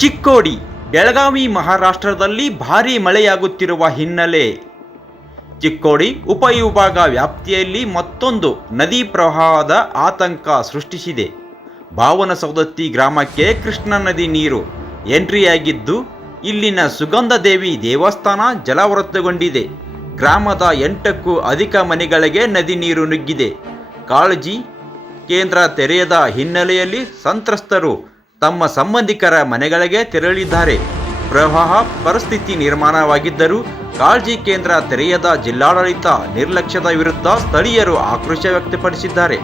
ಚಿಕ್ಕೋಡಿ, ಬೆಳಗಾವಿ ಮಹಾರಾಷ್ಟ್ರದಲ್ಲಿ ಭಾರೀ ಮಳೆಯಾಗುತ್ತಿರುವ ಹಿನ್ನೆಲೆ ಚಿಕ್ಕೋಡಿ ಉಪವಿಭಾಗ ವ್ಯಾಪ್ತಿಯಲ್ಲಿ ಮತ್ತೊಂದು ನದಿ ಪ್ರವಾಹದ ಆತಂಕ ಸೃಷ್ಟಿಸಿದೆ. ಭಾವನಸೌದತ್ತಿ ಗ್ರಾಮಕ್ಕೆ ಕೃಷ್ಣಾ ನದಿ ನೀರು ಎಂಟ್ರಿಯಾಗಿದ್ದು, ಇಲ್ಲಿನ ಸುಗಂಧದೇವಿ ದೇವಸ್ಥಾನ ಜಲಾವೃತಗೊಂಡಿದೆ. ಗ್ರಾಮದ 8ಕ್ಕೂ ಅಧಿಕ ಮನೆಗಳಿಗೆ ನದಿ ನೀರು ನುಗ್ಗಿದೆ. ಕಾಳಜಿ ಕೇಂದ್ರ ತೆರೆಯದ ಹಿನ್ನೆಲೆಯಲ್ಲಿ ಸಂತ್ರಸ್ತರು ತಮ್ಮ ಸಂಬಂಧಿಕರ ಮನೆಗಳಿಗೆ ತೆರಳಿದ್ದಾರೆ. ಪ್ರವಾಹ ಪರಿಸ್ಥಿತಿ ನಿರ್ಮಾಣವಾಗಿದ್ದರೂ ಕಾಳಜಿ ಕೇಂದ್ರ ತೆರೆಯದ ಜಿಲ್ಲಾಡಳಿತ ನಿರ್ಲಕ್ಷ್ಯದ ವಿರುದ್ಧ ಸ್ಥಳೀಯರು ಆಕ್ರೋಶ ವ್ಯಕ್ತಪಡಿಸಿದ್ದಾರೆ.